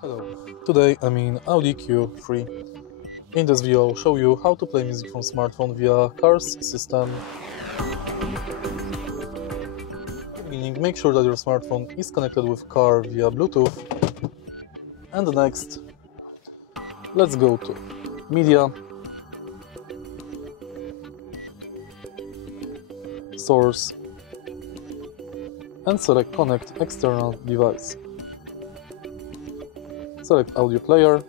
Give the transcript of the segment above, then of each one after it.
Hello, today I'm in AUDI Q3. In this video I'll show you how to play music from smartphone via car's system. In the beginning, make sure that your smartphone is connected with car via Bluetooth. And next, let's go to Media, Source, and select Connect External Device. Select Audio Player,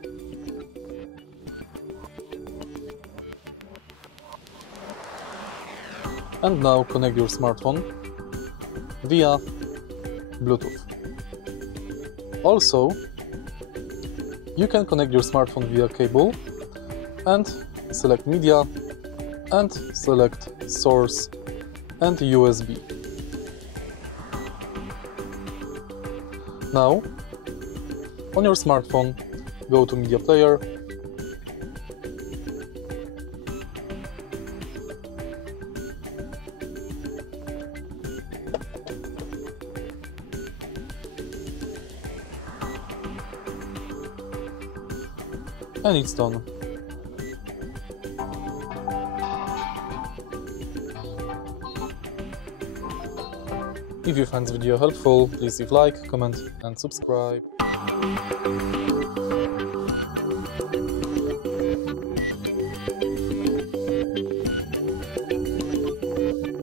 and now connect your smartphone via Bluetooth. Also, you can connect your smartphone via cable and select Media and select Source and USB. Now, on your smartphone, go to Media Player, and it's done. If you find this video helpful, please leave like, comment and subscribe.